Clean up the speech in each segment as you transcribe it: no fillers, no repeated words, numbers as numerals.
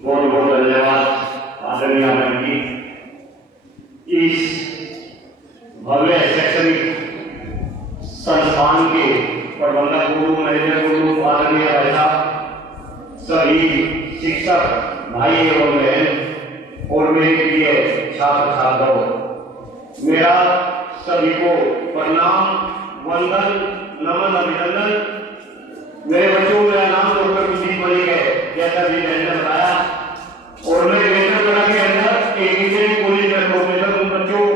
बहुत बहुत धन्यवाद आदरणीय मैम की इस भव्य शैक्षणिक संस्थान के प्रबंधक गुरु मैनेजर गुरु आदरणीय भाई साहब, सभी शिक्षक भाई एवं बहन और मेरे प्रिय छात्र छात्राओं, मेरा सभी को प्रणाम, वंदन, नमन, अभिनंदन। मेरे बच्चों, मेरा नाम डॉक्टर कुलदीप मलिक है, जैसा भी मैंने बताया, और मैं वेतनगढ़ के अंदर एक इंजीनियरिंग कॉलेज में प्रोफेसर हूँ। बच्चों,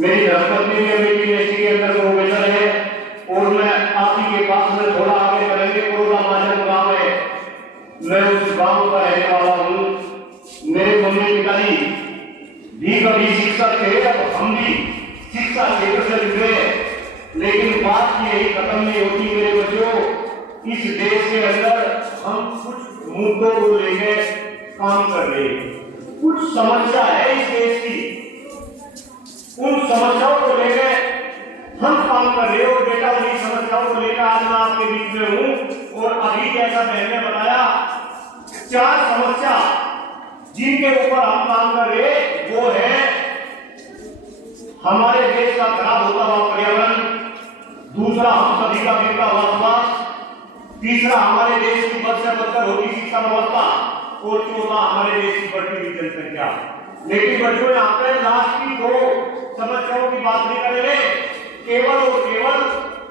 मेरी धर्मपत्नी भी अभी यूनिवर्सिटी के अंदर प्रोफेसर है, और मैं आप ही के पास में थोड़ा आगे करेंगे कोरोना माजन गाँव है, मैं उस गाँव का रहने वाला हूँ। मेरे मम्मी पिताजी भी कभी शिक्षक थे, अब हम भी शिक्षा क्षेत्र से जुड़े, लेकिन बात यही खत्म नहीं होती मेरे बच्चों। इस देश के अंदर हम कुछ मुद्दों को लेकर काम कर रहे हैं, कुछ समस्या है इस देश की, उन समस्याओं को लेकर हम काम कर रहे हैं। और बेटा, उन्हीं समस्याओं को लेकर आज मैं आपके बीच में हूँ। और अभी जैसा मैंने बताया, 4 समस्या जिनके ऊपर हम काम कर रहे हैं, वो है हमारे देश का खराब होता हुआ पर्यावरण, दूसरा हम सभी का बिगड़ा हुआ समाज, तीसरा हमारे देश की बद से बदतर होती शिक्षा व्यवस्था, और चौथा हमारे देश की बढ़ती हुई जनसंख्या। लेकिन बच्चों, यहाँ पे लास्ट की 2 समस्याओं की बात नहीं करेंगे, केवल और केवल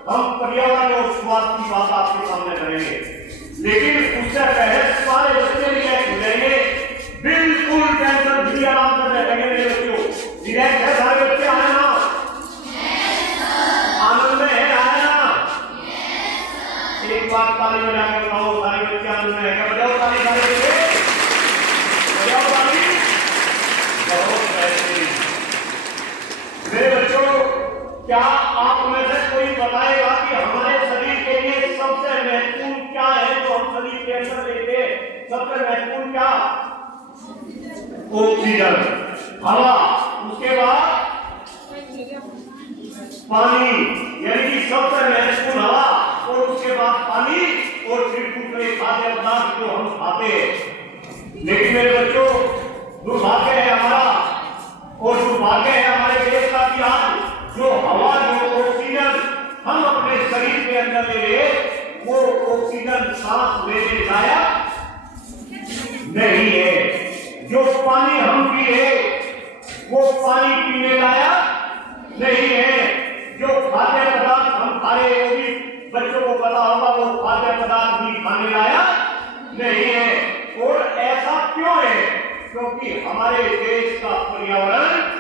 हम पर्यावरण और स्वास्थ्य की बात आपके सामने करेंगे। लेकिन उससे पहले सारे बच्चे रिलैक्स हो जाएंगे, बिल्कुल टेंशन फ्री आराम से बैठेंगे मेरे बच्चों। रिलैक्स है सारे बच्चे, आए ना? आनंद में है, आए ना? एक बात ताली बजाकर बताओ, सारे बच्चे आनंद में है क्या? बजाओ ताली, सारे बच्चे बजाओ ताली। बहुत बेहतरीन। मेरे बच्चों, क्या आप में से कोई बताएगा कि हमारे शरीर के लिए सबसे महत्वपूर्ण क्या है जो हम शरीर के अंदर लेते हैं? सबसे महत्वपूर्ण क्या? ऑक्सीजन, हवा, उसके बाद पानी, यानी कि सबसे महत्वपूर्ण हवा, और उसके बाद पानी, और फिर दूसरे खाद्य पदार्थ जो हम खाते हैं। लेकिन मेरे बच्चों, दुर्भाग्य है हमारा, और दुर्भाग्य है हमारे देश का कि आज जो हवा, जो ऑक्सीजन हम अपने शरीर के अंदर ले रहे, वो ऑक्सीजन सांस लेने लायक नहीं है। जो पानी हम पी रहे, वो पानी पीने लायक नहीं है। जो खाद्य पदार्थ हम खा रहे, वो भी बच्चों को पता होगा, वो खाद्य पदार्थ भी खाने लायक नहीं है। और ऐसा क्यों है? क्योंकि हमारे देश का पर्यावरण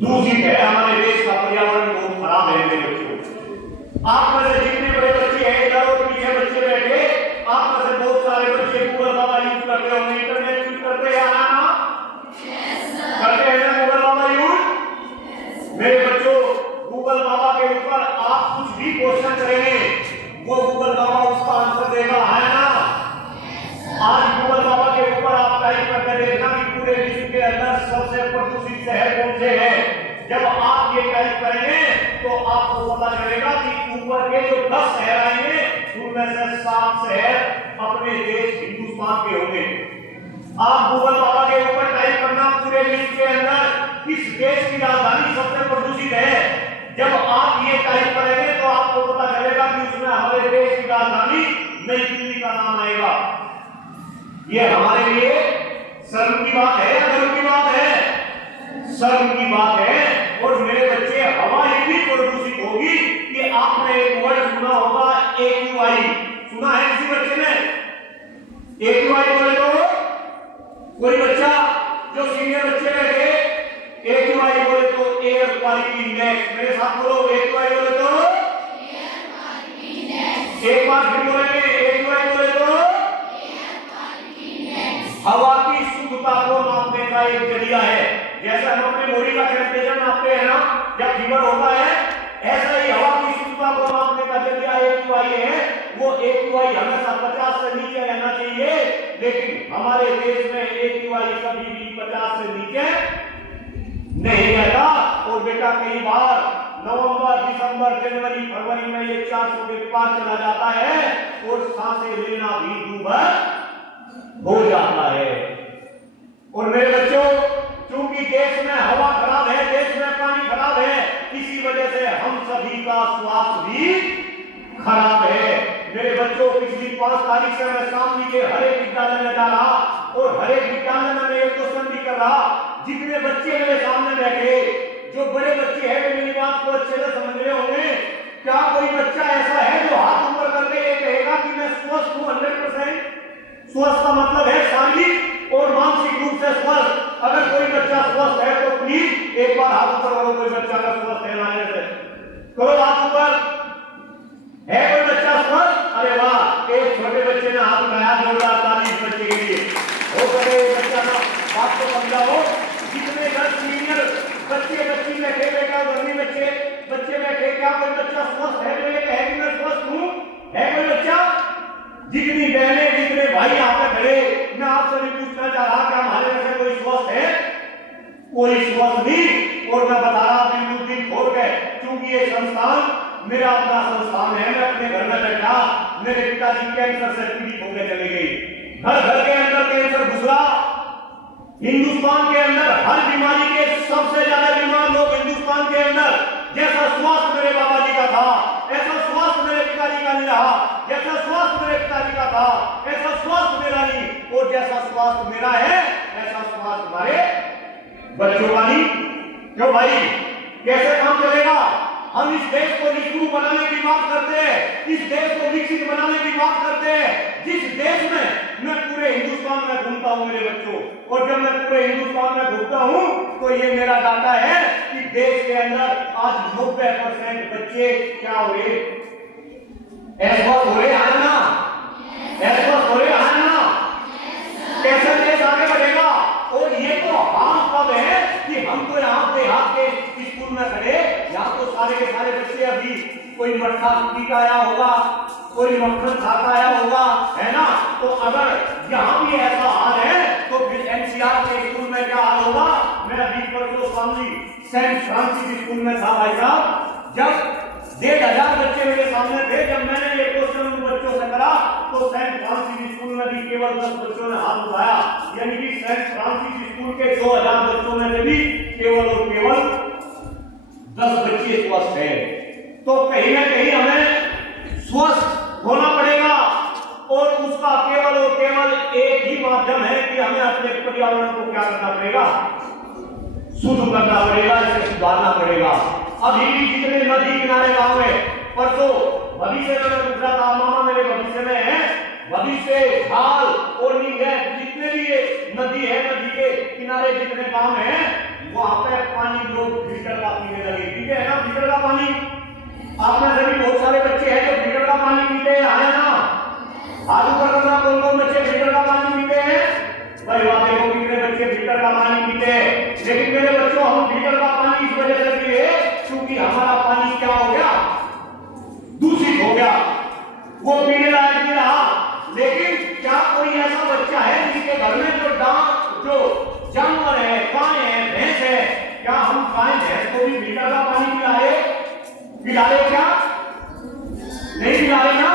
दूषित है, हमारे देश का पर्यावरण बहुत खराब है मेरे बच्चों। आप में से जितने बड़े बच्चे हैं, इधर और पीछे बच्चे बैठे, आप में से बहुत सारे बच्चे गूगल बाबा यूज करते होंगे, इंटरनेट यूज करते हैं ना? करते हैं ना गूगल बाबा यूज? मेरे बच्चों, गूगल बाबा के ऊपर आप कुछ भी क्वेश्चन करेंगे, वो गूगल बाबा उसका आंसर देगा, है ना? आज गूगल बाबा के ऊपर आप टाइप करके देखना कि पूरे विश्व के अंदर सबसे प्रदूषित शहर कौन से हैं। जब आप ये टाइप करेंगे तो आपको पता चलेगा कि ऊपर के जो 10 शहर आएंगे, उनमें से 7 शहर अपने देश हिंदुस्तान के होंगे। आप गूगल बाबा के ऊपर टाइप करना पूरे विश्व के अंदर किस देश की राजधानी सबसे प्रदूषित है। जब आप ये टाइप करेंगे तो आपको पता चलेगा कि उसमें हमारे देश की राजधानी नई दिल्ली का नाम आएगा। ये हमारे लिए शर्म की बात है या गर्व की बात है? शर्म की बात है। और मेरे बच्चे, हवा इतनी प्रदूषित होगी कि आपने एक वर्ड सुना होगा, AQI। सुना है किसी बच्चे ने? AQI बोले तो कोई बच्चा जो सीनियर बच्चे बैठे, AQI बोले तो एयर क्वालिटी इंडेक्स। मेरे साथ बोलो, AQI बोले तो एयर क्वालिटी इंडेक्स। एक बार फिर बोलेंगे, AQI बोले तो एयर क्वालिटी इंडेक्स। हवा की शुद्धता को मापने का एक जरिया है। जैसे हम अपने बॉडी का टेम्परेचर नापते हैं ना, जब फीवर होता है, ऐसा ही हवा की शुद्धता को मापने का जरिया AQI है। वो AQI हमेशा 50 से नीचे रहना चाहिए, लेकिन हमारे देश में AQI कभी भी 50 से नीचे नहीं रहता। और बेटा, कई बार नवंबर, दिसंबर, जनवरी, फरवरी में ये 400 के पार चला जाता है, और सांसें लेना भी दूभर हो जाता है। और मेरे बच्चों, क्योंकि देश में हवा खराब है, देश में पानी खराब है, इसी वजह से हम सभी का स्वास्थ्य भी खराब है। मेरे बच्चों, पिछली 5 तारीख से मैं शामली के हर एक विद्यालय में जा रहा और हर एक विद्यालय में मैं एक क्वेश्चन भी कर रहा। जितने बच्चे मेरे सामने बैठे, जो बड़े बच्चे हैं, वे मेरी बात को अच्छे से समझ रहे होंगे। क्या कोई बच्चा ऐसा है जो हाथ ऊपर करके ये कहेगा कि मैं स्वस्थ हूं 100%? स्वस्थ का मतलब है शारीरिक और मानसिक रूप से स्वस्थ। अगर कोई बच्चा स्वस्थ है तो प्लीज एक बार हाथ ऊपर करो। कोई बच्चा का स्वस्थ है लाने से करो हाथ ऊपर। है कोई बच्चा स्वस्थ? अरे वाह, एक छोटे बच्चे ने हाथ उठाया। जोरदार ताली इस बच्चे के लिए। हो सके बच्चा ना बात को समझाओ। जितने 10 सीनियर बच्चे बच्ची बैठे, बेटा गर्मी बच्चे बैठे, क्या कोई बच्चा स्वस्थ है जो ये कहे कि मैं स्वस्थ हूं? है कोई बच्चा? जितनी बहनें, जितने भाई यहाँ पे खड़े, मैं आपसे भी पूछना चाह रहा कि हमारे में से कोई स्वस्थ है? कोई स्वस्थ नहीं। और मैं बता रहा बिल्कुल दिल खोल के, क्योंकि ये संस्थान मेरा अपना संस्थान है। मैं अपने घर में बैठा, मेरे पिताजी कैंसर से पीड़ित होकर चले गए। घर घर के अंदर कैंसर घुसा। हिंदुस्तान के अंदर हर बीमारी के सबसे ज्यादा बीमार लोग हिंदुस्तान के अंदर। जैसा स्वास्थ्य मेरे बाबा जी का था, ऐसा स्वास्थ्य मेरे पिताजी का नहीं रहा। जैसा स्वास्थ्य मेरे पिताजी का था, ऐसा स्वास्थ्य मेरा नहीं। और जैसा स्वास्थ्य मेरा है, ऐसा स्वास्थ्य हमारे बच्चों का नहीं। क्यों भाई, कैसे काम चलेगा? हम इस देश को निष्ठुर बनाने की बात करते हैं, इस देश को विकसित बनाने की बात करते हैं, जिस देश में मैं पूरे हिंदुस्तान में घूमता हूं मेरे बच्चों। और जब मैं पूरे हिंदुस्तान में घूमता हूं तो ये मेरा डाटा है कि देश के अंदर आज 90% बच्चे क्या हो रहे? एस्वस्थ हो रहे हैं ना? एस्वस्थ हो रहे हैं ना? कैसे देश आगे बढ़ेगा? और ये तो हम कब है कि हम तो यहाँ देहात के स्कूल में खड़े, यहाँ तो सारे के सारे बच्चे अभी कोई मट्ठा पी का आया होगा, कोई मक्खन खा का आया होगा, है ना? तो अगर यहाँ भी ऐसा हाल है तो फिर एनसीआर के स्कूल में क्या हाल होगा? मैं अभी परसों शामली सेंट फ्रांसिस स्कूल में था भाई साहब, जब 1500 बच्चे मेरे सामने थे। जब मैंने ये क्वेश्चन उन बच्चों से करा तो सेंट फ्रांसिस स्कूल में भी केवल 10 बच्चों ने हाथ उठाया। यानी कि सेंट फ्रांसिस स्कूल के 2000 बच्चों में से भी केवल और केवल 10 बच्चे स्वस्थ हैं। तो कहीं ना कहीं हमें स्वस्थ होना पड़ेगा और उसका केवल और केवल एक ही माध्यम है कि हमें अपने पर्यावरण को क्या करना पड़ेगा? शुद्ध करना पड़ेगा, इसे सुधारना पड़ेगा। अभी भी जितने नदी किनारे गांव है, परसों भविष्य में गुजरा था, मामा मेरे भविष्य में है, भविष्य झाल और नीले जितने भी नदी है, नदी के किनारे जितने गांव है, वहां पे पानी लोग फिल्टर का पीने लगे। ठीक है ना? फिल्टर का पानी आप में से भी बहुत सारे बच्चे हैं जो फिल्टर का पानी पीते हैं, है ना? हाथ ऊपर करना, कौन कौन बच्चे फिल्टर का पानी पीते हैं? भाई वाह, देखो कितने बच्चे फिल्टर का पानी पीते हैं। लेकिन मेरे बच्चों, हम फिल्टर का पानी इस वजह से पिए क्योंकि हमारा पानी क्या हो गया? दूषित हो गया, वो पीने लायक नहीं रहा। लेकिन क्या कोई ऐसा बच्चा है जिसके घर में जो जानवर है, गाय है, भैंस है, क्या हम गाय भैंस को भी फिल्टर का पानी पिला रहे? क्या नहीं पिला रहे ना?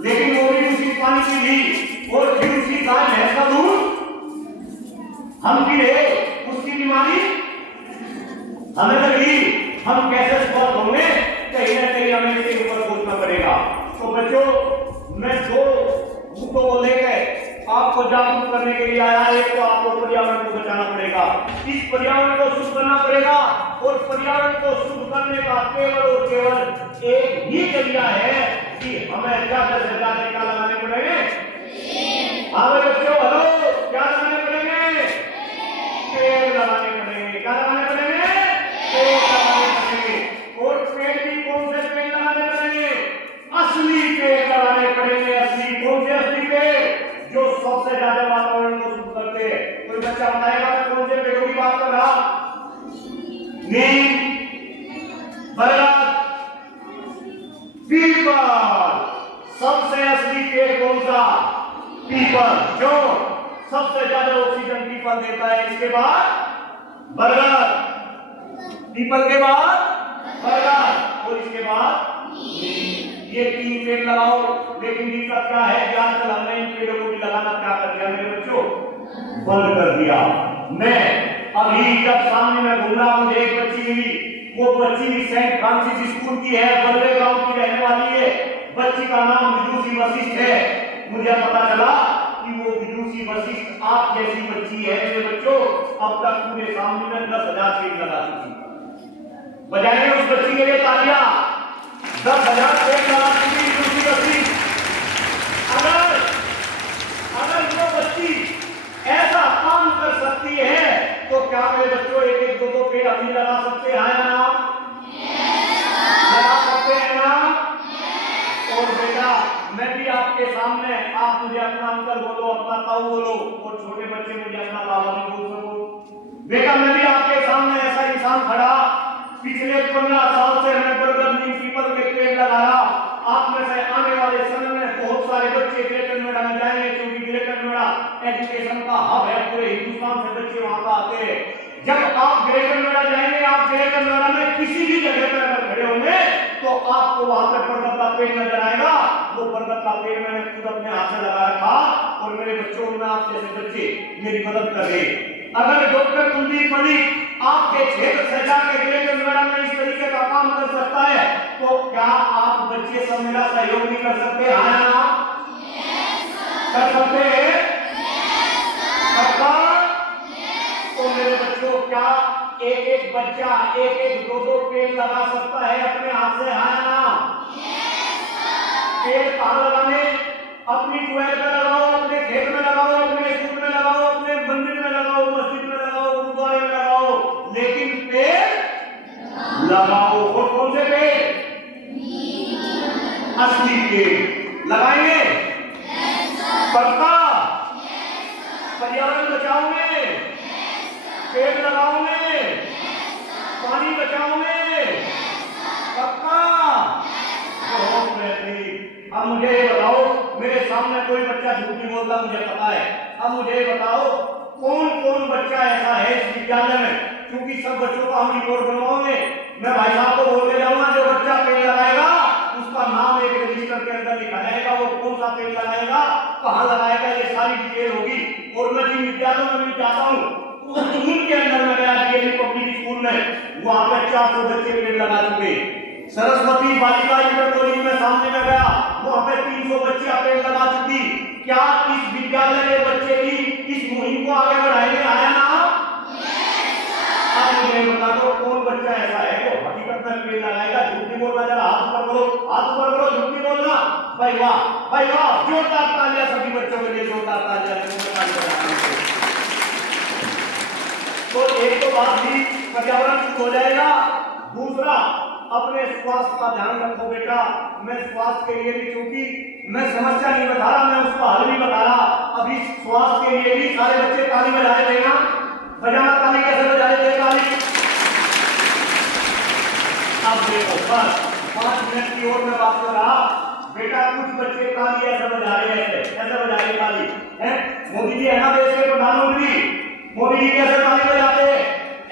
लेकिन वो भी दूषित पानी पी ली और फिर उसी गाय भैंस का दूध हम पी रहे, उसकी बीमारी हमें लगी। हम कैसे स्वस्थ होंगे? कहीं ना कहीं हमें इसके ऊपर सोचना पड़ेगा। तो बच्चों, मैं दो मुद्दों को लेकर आपको जागरूक करने के लिए आया है। तो आपको पर्यावरण को बचाना पड़ेगा, इस पर्यावरण को शुद्ध करना पड़ेगा। और पर्यावरण को शुद्ध करने का केवल और केवल एक ही जरिया है कि हमें ज्यादा से ज्यादा क्या लगाने पड़ेंगे? हाँ बच्चों, हेलो, क्या लगाने पड़ेंगे? पेड़ लगाने पड़ेंगे। क्या लगाने पड़ेंगे? पेड़ लगाने पड़ेंगे। और पेड़ भी कौन से पेड़ लगाने पड़ेंगे? असली पेड़ लगाने पड़ेंगे। असली कौन से? असली पेड़ जो सबसे ज्यादा वातावरण को शुद्ध करते हैं। कोई बच्चा बताएगा मैं कौन से पेड़ों की बात कर रहा? नीम, बरगद, पीपल। सबसे असली पेड़ कौन सा? पीपल, जो सबसे ज्यादा ऑक्सीजन पीपल देता है। इसके बाद बरगद, पीपल के बाद बरगद और इसके बाद ये 3 पेड़ लगाओ। लेकिन दिक्कत क्या है कि आजकल हमने इन पेड़ों को भी लगा लगाना क्या कर दिया मेरे बच्चों, बंद कर दिया। मैं अभी जब सामने में घूम रहा हूं, एक बच्ची मिली, वो बच्ची सेंट फ्रांसिस स्कूल की है, बलवे गांव की रहने वाली है। बच्ची का नाम विदुषी वशिष्ठ है। मुझे पता चला कि वो विदुषी वशिष्ठ आप जैसी बच्ची है मेरे बच्चों, अब तक पूरे सामने में 10,000 पेड़ लगा चुकी। बजाएंगे उस बच्ची के लिए तालियां। 10,000 पेड़ लगा चुकी विदुषी वशिष्ठ। अगर वो बच्ची ऐसा काम कर सकती है तो क्या मेरे बच्चों एक एक दो पेड़ अभी लगा सकते हैं ना? लगा सकते हैं ना? और बेटा मैं भी आपके सामने, आप मुझे अपना अंकल बोलो, अपना ताऊ बोलो, और छोटे बच्चे मुझे अपना बाबा भी बोल सको। बेटा मैं भी आपके सामने ऐसा इंसान खड़ा, पिछले 15 साल से मैं बरगद नीम पीपल के पेड़ लगा रहा। आप में से आने वाले समय में बहुत सारे बच्चे ग्रेटर नोएडा में जाएंगे, क्योंकि ग्रेटर नोएडा एजुकेशन का हब है, पूरे हिंदुस्तान से बच्चे वहां पर आते हैं। जब आप ग्रेटर नोएडा जाएंगे, आप ग्रेटर नोएडा में किसी भी जगह पर अगर खड़े होंगे तो आपको वहां पर बरगद का पेड़ नजर आएगा। वो बरगद का पेड़ मैंने खुद अपने हाथ से लगा रखा, और मेरे बच्चों में आप जैसे बच्चे मेरी मदद कर रहे। अगर डॉक्टर कुलदीप मलिक आपके क्षेत्र से जाकर ग्रेटर नोएडा में इस तरीके का काम कर सकता है, तो क्या आप बच्चे सब मेरा सहयोग भी कर सकते हैं? हाँ कर सकते हैं? तो मेरे बच्चों क्या एक एक बच्चा एक एक दो पेड़ लगा सकता है अपने हाथ से? हाँ ना? पेड़ कहाँ लगाने? अपनी ट्यूबवेल में लगाओ, अपने खेत में लगाओ, अपने स्कूल में लगाओ, अपने मंदिर में लगाओ, मस्जिद में लगाओ, गुरुद्वारे में लगाओ, लेकिन पेड़ लगाओ। और कौन से पेड़? असली पेड़ लगाएंगे। पक्का? पर्यावरण बचाओगे, पेड़ लगाओगे, पानी बचाओगे, पक्का? बहुत बेहतरीन। अब मुझे ये बताओ, मेरे सामने कोई बच्चा झूठ नहीं बोलता, मुझे पता है। अब मुझे ये बताओ कौन कौन बच्चा ऐसा है इस विद्यालय में, क्योंकि सब बच्चों का हम रिपोर्ट बनवाओगे, मैं भाई साहब को बोल के जाऊंगा जो बच्चा पेड़ लगाएगा उसका नाम एक रजिस्टर के अंदर लिखा जाएगा, वो कौन सा पेड़ लगाएगा, कहाँ लगाएगा, ये सारी डिटेल होगी। और मैं जिन विद्यालयों में जाता हूँ उनके अंदर में गया डीएवी पब्लिक स्कूल में, वहां पे 400 बच्चे पेड़ लगा चुके। सरस्वती बालिका इंटर कॉलेज में सामने में गया, वहां पे 300 बच्चे पेड़ लगा चुकी। क्या इस विद्यालय के बच्चे भी इस मुहिम को आगे बढ़ाएंगे? आया ना? आप मुझे बता दो कौन बच्चा ऐसा है जो हकीकत में पेड़ लगाएगा? झूठ नहीं बोलना, जरा हाथ ऊपर करो, हाथ ऊपर करो, झूठ नहीं बोलना। भाई वाह, भाई वाह, जोरदार तालियां सभी बच्चों के लिए, जोरदार तालियां। तो एक तो बात भी पर्यावरण शुद्ध हो जाएगा। दूसरा, अपने स्वास्थ्य का ध्यान रखो बेटा। मैं स्वास्थ्य के लिए भी, क्योंकि मैं समस्या नहीं बता रहा, मैं उसका हल भी बता रहा। अभी स्वास्थ्य के लिए भी सारे बच्चे ताली बजा रहे थे ना, बजाना ताली कैसे बजा रहे थे? ताली। अब देखो बस 5 मिनट की ओर मैं बात कर रहा बेटा, कुछ बच्चे ताली ऐसे बजा रहे हैं, ऐसे बजा रहे ताली है। मोदी जी है ना देश के प्रधानमंत्री, मोदी जी कैसे ताली बजाते हैं?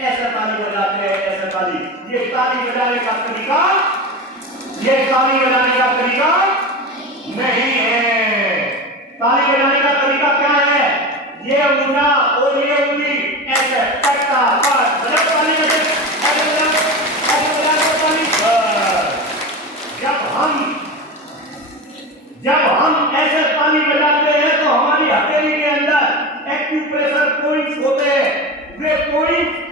ऐसे ताली बजाते हैं, ऐसे ताली। ये ताली बजाने का तरीका, ये ताली बजाने का तरीका नहीं है। ताली बजाने का तरीका क्या है? ये उंगलियां और ये उंगली ऐसे पटका पट बजाओ ताली बजाओ, ऐसे बजाओ, ऐसे बजाओ ताली। जब हम ऐसे ताली बजाते हैं तो हमारी हथेली के अंदर एक्यूप्रेशर पॉइंट्स होते हैं। वे पॉइंट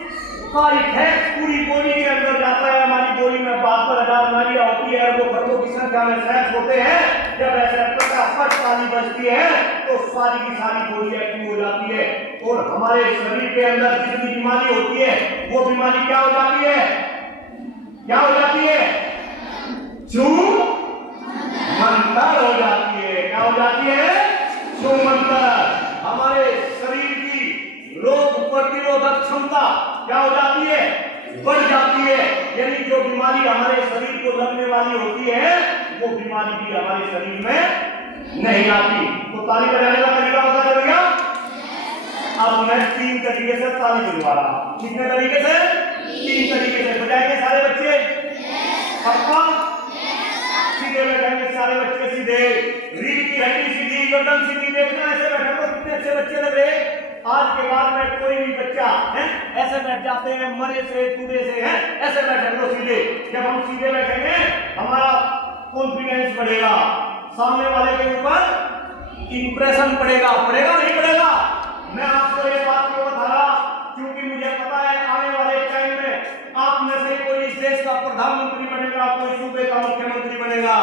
का इफेक्ट पूरी बॉडी के अंदर जाता है। हमारी बॉडी में 72,000 नाड़ियां होती है, वो खरबों की संख्या में सेल्स होते हैं। जब ऐसे फटाफट ताली बजती है तो सारी की सारी बॉडी एक्टिव हो जाती है, और हमारे शरीर के अंदर जितनी बीमारी होती है वो बीमारी क्या हो जाती है? क्या हो जाती है? मंतर हो जाती है। क्या हो जाती है? मंतर। हमारे शरीर की रोग प्रतिरोधक क्षमता क्या हो जाती है? बढ़ जाती है। यानी जो बीमारी हमारे शरीर को लगने वाली होती है वो बीमारी भी हमारे शरीर में नहीं आती। तो ताली बजाने का तरीका होता है भैया। अब मैं 3 तरीके से ताली बजवा रहा हूं। कितने तरीके से? 3 तरीके से बजाएंगे सारे बच्चे। पक्का? सीधे बैठेंगे सारे बच्चे, सीधे, रीढ़ की हड्डी सीधी, गर्दन सीधी, देखना ऐसे बैठना। बच्चा है ऐसे बैठ जाते हैं, मरे से कूदे से है ऐसे बैठे लो सीधे। जब हम सीधे बैठेंगे हमारा कॉन्फिडेंस बढ़ेगा, सामने वाले के ऊपर इंप्रेशन पड़ेगा। पड़ेगा नहीं पड़ेगा? मैं आपको ये बात क्यों बता रहा, क्योंकि मुझे पता है आने वाले टाइम में आप में से कोई इस देश का प्रधानमंत्री बनेगा, कोई सूबे का मुख्यमंत्री बनेगा,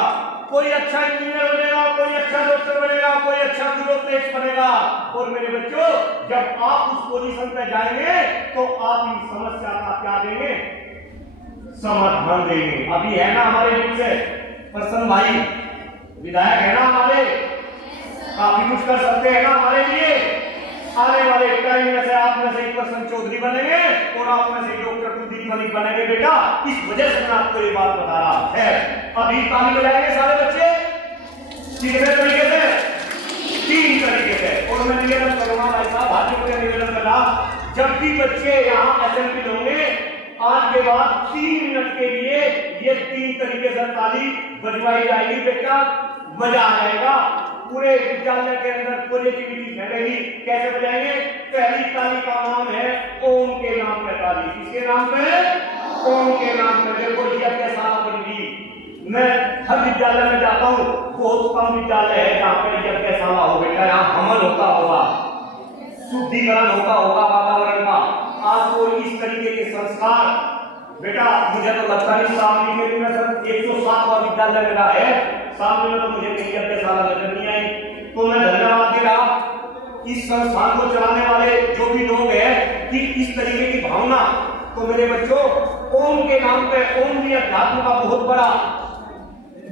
कोई अच्छा इंजीनियर बनेगा, कोई अच्छा डॉक्टर बनेगा, कोई अच्छा ब्यूरोक्रेट बनेगा। और मेरे बच्चों, जब आप उस पोजीशन पे जाएंगे तो आप इस समस्या का क्या देंगे? समाधान देंगे। अभी है ना हमारे बीच से प्रसन्न भाई विधायक है ना हमारे, काफी कुछ कर सकते हैं ना हमारे लिए। आने वाले टाइम में से आप में से एक प्रसन्न चौधरी बनेंगे और आप में से डॉक्टर कुलदीप मलिक बनेंगे बेटा। इस वजह से मैं आपको ये बात बता रहा है। अभी ताली बजाएंगे सारे बच्चे कितने तरीके से? 3 तरीके से। और मैं निवेदन करूंगा भाई साहब, भाइयों को निवेदन करना, जब भी बच्चे यहाँ असेंबली होंगे आज के बाद 3 मिनट के लिए ये 3 तरीके से ताली बजवाई जाएगी बेटा, मजा आ जाएगा। पूरे विद्यालय के अंदर पॉजिटिविटी फैलेगी। कैसे बजाएंगे? पहली ताली का नाम है ओम के नाम पे ताली। किसके नाम पे? ओम के नाम पे। देखो ये कैसा बनेगी। मैं हर विद्यालय में जाता हूँ, बहुत कम विद्यालय है जहाँ पे यज्ञ कैसा हो बेटा, यहाँ हवन होता होगा, शुद्धिकरण होता होगा वातावरण का। आज कोई इस तरीके के संस्कार बेटा मुझे तो लगता नहीं सामने में सर 107वां विद्यालय मेरा है, सामने में तो मुझे कहीं यज्ञ शाला नजर नहीं आई। तो मैं धन्यवाद दे रहा इस संस्थान को चलाने वाले जो भी लोग हैं कि इस तरीके की भावना। तो मेरे बच्चों, ओम के नाम पे, ओम भी अध्यात्म का बहुत बड़ा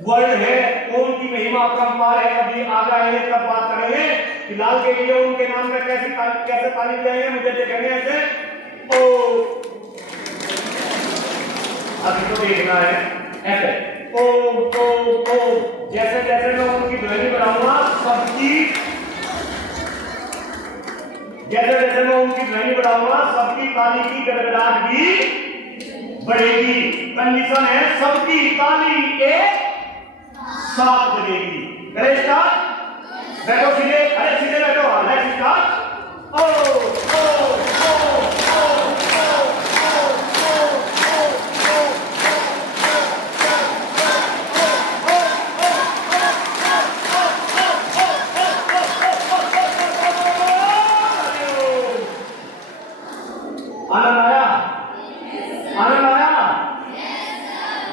वर्ड है, ओम की महिमा अपरंपार है। कभी आगे आएंगे तब बात करेंगे। फिलहाल के लिए ओम के नाम पे कैसे ताली बजाएंगे मुझे देखेंगे ऐसे ओ, अभी तो देखना है ऐसे ओम ओम ओम। जैसे जैसे मैं उनकी ध्वनि बढ़ाऊंगा सबकी, जैसे जैसे मैं उनकी ध्वनि बढ़ाऊंगा सबकी ताली की गड़गड़ाहट भी बढ़ेगी। कंडीशन है सबकी ताली एक साथ बजेगी। करें स्टार्ट? बैठो सीधे, अरे सीधे बैठो। Let's start. ओ ओ ओ ओ आनंद आया? आनंद आया?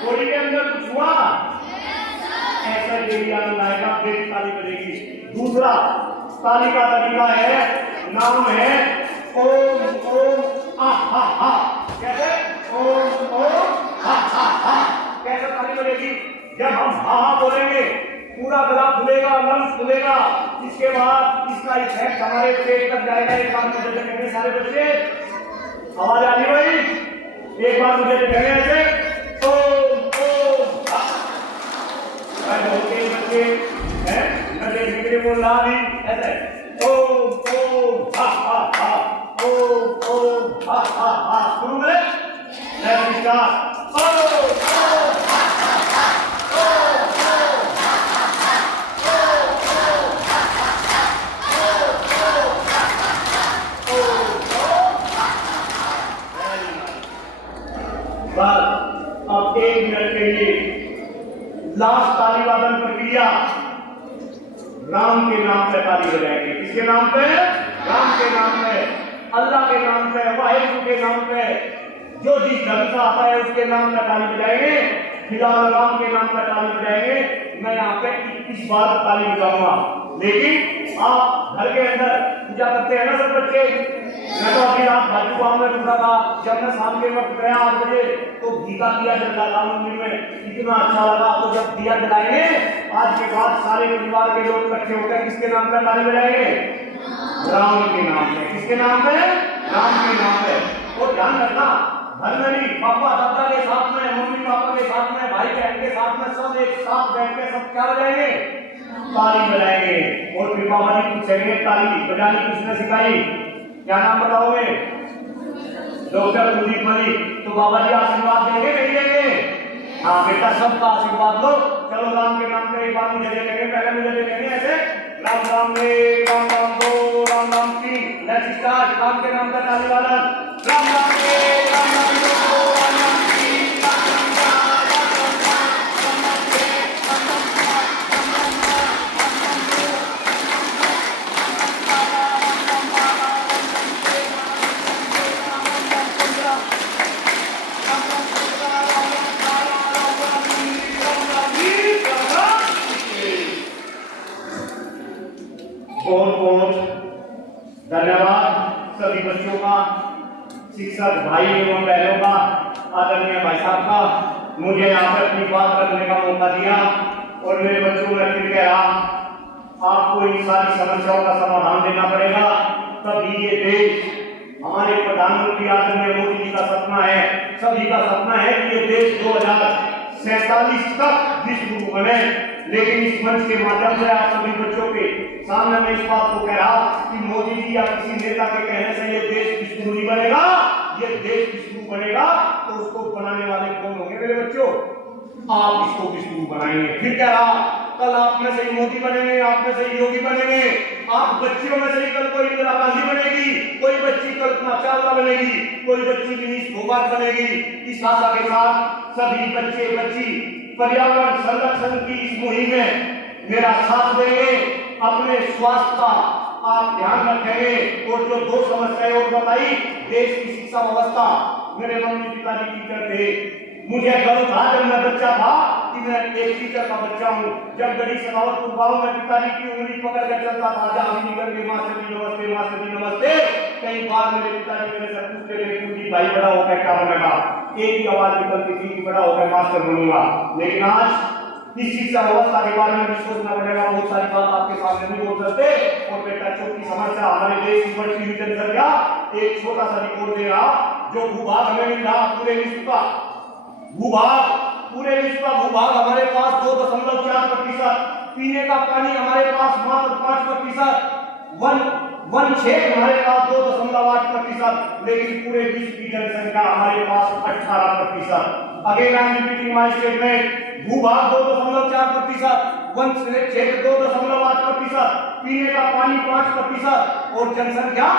बॉडी के अंदर कुछ हुआ? ऐसा देवी आनंद आएगा, फिर ताली बजेगी। दूसरा ताली का तरीका है, नाम है ओम ओम आ हा हा। कैसे? ओम ओम हा हा हा। कैसे ताली बजेगी? जब हम हा हा बोलेंगे पूरा गला खुलेगा, लंग्स खुलेगा। इसके बाद इसका इफेक्ट हमारे पेट तक जाएगा। एक बार मुझे देखेंगे सारे बच्चे, आवाज आ रही भाई? एक बार मुझे देखेंगे ऐसे ओम ओम हा। बच्चे हैं मैं देखने के लिए बोल रहा नहीं ऐसे ओम ओम हा हा हा, ओम ओम हा हा हा। शुरू करें? Let's start. ओम ओम हा हा हा, ओम ओम हा हा हा, ओम ओम हा हा हा, ओम ओम हा हा हा, ओम ओम हा हा हा। बस अब 1 मिनट के लिए लास्ट ताली वादन प्रक्रिया राम के नाम पे ताली बजाएंगे। किसके नाम पे? राम के नाम पे, अल्लाह के नाम पे, वाहिगुरु के नाम पे, जो जिस धर्म से आता है उसके नाम पे ताली बजाएंगे। फिलहाल राम के नाम पे ताली बजाएंगे। मैं यहाँ पे 21 बार ताली बजाऊंगा, लेकिन आप घर के अंदर पूजा करते हैं ना सब बच्चे। मैं तो अभी रात भाजू गाँव में रुका था, जब मैं शाम के वक्त गया 8 बजे तो घी का दिया जला राम मंदिर में, इतना अच्छा लगा। तो जब दिया जलाएंगे आज के बाद सारे परिवार के लोग इकट्ठे होकर किसके नाम पे ताली बजाएंगे? राम के नाम पे। किसके नाम पे? राम के नाम पे। और ध्यान रखना, घर में नहीं, पापा दादा के साथ में, मम्मी पापा के साथ में, भाई बहन के साथ में, सब एक साथ बैठ के सब क्या बजाएंगे? ताली बजाएंगे। और फिर बाबा जी पूछेंगे ताली बजानी किसने सिखाई? क्या नाम बताओगे? डॉक्टर कुलदीप मलिक। तो बाबा जी आशीर्वाद देंगे नहीं देंगे? हाँ बेटा, सबका आशीर्वाद लो। चलो राम के नाम पे एक बार मुझे देखेंगे, पहले मुझे देखेंगे ऐसे राम राम रे, राम राम दो, राम राम तीन। Let's start. राम के नाम का ताली वादन। बहुत धन्यवाद सभी बच्चों का, शिक्षक भाई एवं बहनों का, आदरणीय भाई साहब का, मुझे यहाँ पर अपनी बात रखने का मौका दिया। और मेरे बच्चों में फिर कह रहा, आपको इन सारी समस्याओं का समाधान देना पड़ेगा, तभी ये देश, हमारे प्रधानमंत्री आदरणीय मोदी जी का सपना है, सभी का सपना है कि ये देश 2047 तक विश्व गुरु बने। लेकिन इस मंच के माध्यम से आप सभी बच्चों के सामने मैं इस बात को कह रहा कि मोदी जी या किसी नेता के कहने से ये देश विश्व गुरु नहीं बनेगा, ये देश विश्व गुरु बनेगा तो उसको बनाने वाले कौन होंगे मेरे बच्चों? आप इसको विश्व गुरु बनाएंगे। फिर क्या रहा, कल आप में से ही मोदी बनेंगे, आप में से ही योगी बनेंगे, आप बच्चियों में से ही कल कोई इंदिरा गांधी बनेगी, कोई बच्ची कल्पना चावला बनेगी, कोई बच्ची विनीश फोगाट बनेगी। इस आशा के साथ सभी बच्चे बच्ची पर्यावरण संरक्षण की इस मुहिम में मेरा साथ देंगे, अपने स्वास्थ्य का आप ध्यान रखेंगे। और जो 2 समस्याएं और बताई, देश की शिक्षा व्यवस्था, मेरे मम्मी पिताजी टीचर थे, मुझे गर्व था जब मैं बच्चा था कि मैं एक टीचर का बच्चा हूँ। जब गढ़ी सखावतपुर गांव में पिताजी की उंगली पकड़ कर चलता था, जहाँ भी निकल के मास्टर जी नमस्ते, मास्टर जी नमस्ते। कई बार मेरे पिताजी मेरे से पूछते थे कि भाई बड़ा होकर क्या बनेगा, एक ही आवाज निकलती थी कि बड़ा होकर मास्टर बनूंगा। लेकिन आज इस शिक्षा व्यवस्था के बारे में भी सोचना पड़ेगा, बहुत सारी बात आपके सामने नहीं बोल सकते। और बेटा छोटी समस्या, हमारे देश की बढ़ती हुई जनसंख्या, एक छोटा सा रिपोर्ट दे रहा, जो भूभाग हमें मिल रहा पूरे विश्व का भूभाग, पूरे विश्व का भूभाग हमारे पास 2.4%, पीने का पानी हमारे पास मात्र 5%, वन क्षेत्र हमारे पास 2.8%, लेकिन पूरे विश्व की जनसंख्या हमारे पास 18%। Again I am repeating my statement, भूभाग 2.4%, वन क्षेत्र 2.8%, पीने का पानी 5% और जनसंख्या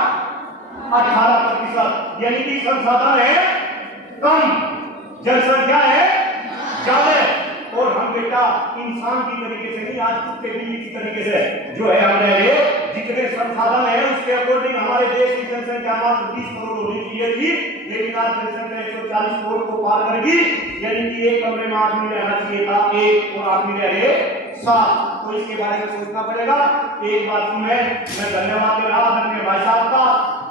18%। यानी कि संसाधन है कम, जनसंख्या है ज्यादा। और हम बेटा इंसान की तरीके से नहीं, आज कुत्ते बिल्ली की तरीके से जो है हमने जितने संसाधन है उसके अकॉर्डिंग हमारे देश की जनसंख्या मात्र 20 करोड़ होनी चाहिए थी, लेकिन आज जनसंख्या 140 करोड़ को पार करेगी। यानी कि एक कमरे में आदमी रहना चाहिए था 1 और आदमी रह रहे 7। तो इसके बारे में सोचना पड़ेगा। एक बात सुने, मैं धन्यवाद दे रहा अपने भाई साहब का,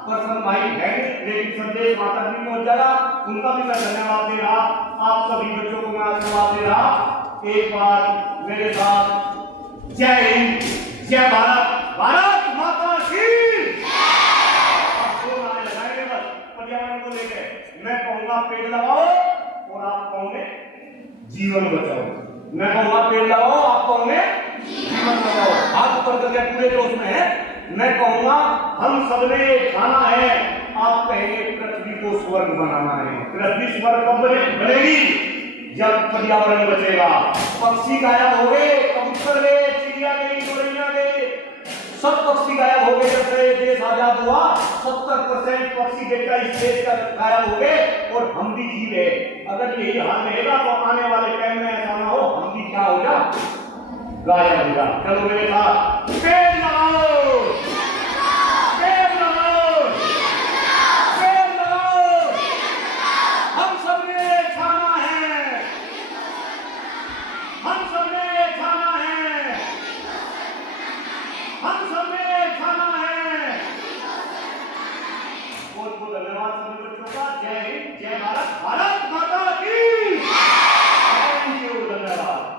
पर्सनल भाई है लेकिन संदेश माता भी पहुंच जाएगा, उनका भी मैं धन्यवाद दे रहा। आप सभी बच्चों को मैं आशीर्वाद दे रहा। एक बार मेरे साथ जय हिंद, जय भारत, भारत माता की लगाएंगे बस पर्यावरण को लेकर। मैं कहूंगा पेड़ लगाओ और आप कहोगे जीवन बचाओ। मैं कहूंगा पेड़ लगाओ, आप कहोगे जीवन बचाओ। हाथ ऊपर करके पूरे जोश में है। मैं कहूंगा हम सबने खाना है, आप कहेंगे पृथ्वी को स्वर्ग बनाना है। पृथ्वी स्वर्ग कब बनेगी? जब पर्यावरण बचेगा। पक्षी गायब हो गए, कबूतर गए, चिड़िया गई, गोरैया गए, सब पक्षी गायब हो गए। जब से देश आजाद हुआ 70% पक्षी डेटा इस देश का गायब हो गए और हम भी जी गए। अगर यही हाल रहेगा तो आने वाले टाइम में ऐसा ना हो हम भी क्या हो जा गायब हो जा। चलो मेरे साथ पेड़ लगाओ, पेड़ लगाओ, पेड़ लगाओ। हम सबने खाना है, हम सबने खाना है, हम सबने खाना है। बहुत बहुत धन्यवाद सभी बच्चों का। जय हिंद, जय भारत, भारत माता की। थैंक यू, धन्यवाद।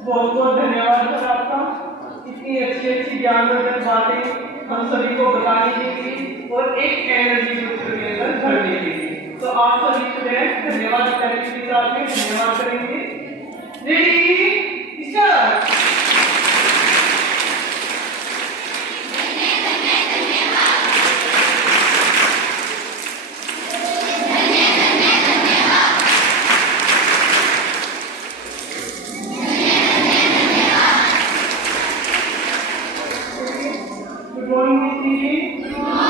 बहुत बहुत धन्यवाद सर आपका, इतनी अच्छी अच्छी ज्ञानवर्धक बातें हम सभी को बताने के लिए और एक एनर्जी के अंदर भरने के लिए। तो आप सभी स्टूडेंट धन्यवाद करने के साथ में धन्यवाद करेंगे। Ready start.